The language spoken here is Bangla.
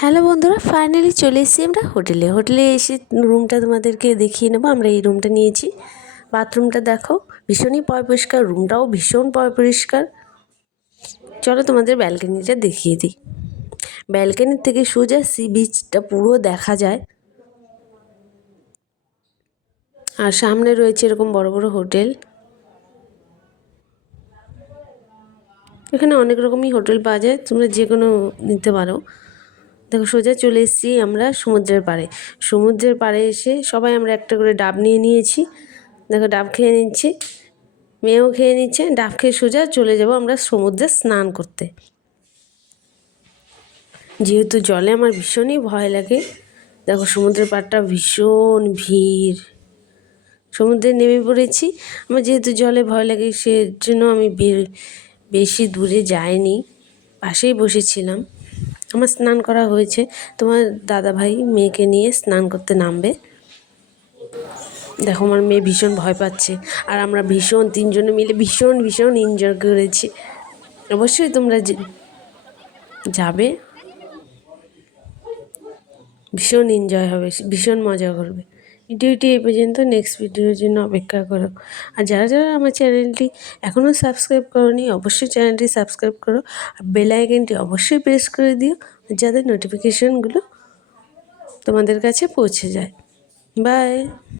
হ্যালো বন্ধুরা, ফাইনালি চলে এসেছি আমরা হোটেলে এসে রুমটা তোমাদেরকে দেখিয়ে নেবো। আমরা এই রুমটা নিয়েছি। বাথরুমটা দেখো, ভীষণই পরিষ্কার, রুমটাও ভীষণ পরিষ্কার। চলো তোমাদের ব্যালকনিটা দেখিয়ে দিই। ব্যালকনির থেকে সোজা সি বিচটা পুরো দেখা যায়। আর সামনে রয়েছে এরকম বড় বড় হোটেল। এখানে অনেক রকমই হোটেল পাওয়া যায়, তোমরা যে কোনো নিতে পারো। দেখো সোজা চলে এসেছি আমরা সমুদ্রের পাড়ে। সমুদ্রের পাড়ে এসে সবাই আমরা একটা করে ডাব নিয়ে নিয়েছি। দেখো ডাব খেয়ে নিচ্ছি, মেয়েও খেয়ে নিচ্ছে। ডাব খেয়ে সোজা চলে যাব আমরা সমুদ্রে স্নান করতে। যেহেতু জলে আমার ভীষণই ভয় লাগে। দেখো সমুদ্রের পাড়টা ভীষণ ভিড়। সমুদ্রে নেমে পড়েছি। আমার যেহেতু জলে ভয় লাগে সেজন্য আমি বেশি দূরে যাইনি, পাশেই বসেছিলাম। আমার স্নান করা হয়েছে। তোমার দাদাভাই মেয়েকে নিয়ে স্নান করতে নামবে। দেখো আমার মেয়ে ভীষণ ভয় পাচ্ছে, আর আমরা তিনজনে মিলে ভীষণ এনজয় করেছি। অবশ্যই তোমরা যাবে, ভীষণ এনজয় হবে, ভীষণ মজা করবে। ভিডিওটি এই পর্যন্ত, নেক্সট ভিডিওর জন্য অপেক্ষা করো। আর যারা আমার চ্যানেলটি এখনও সাবস্ক্রাইব করোনি, অবশ্যই চ্যানেলটি সাবস্ক্রাইব করো। আর বেল আইকনটি অবশ্যই প্রেস করে দিও, যাতে নোটিফিকেশনগুলো তোমাদের কাছে পৌঁছে যায়। বাই।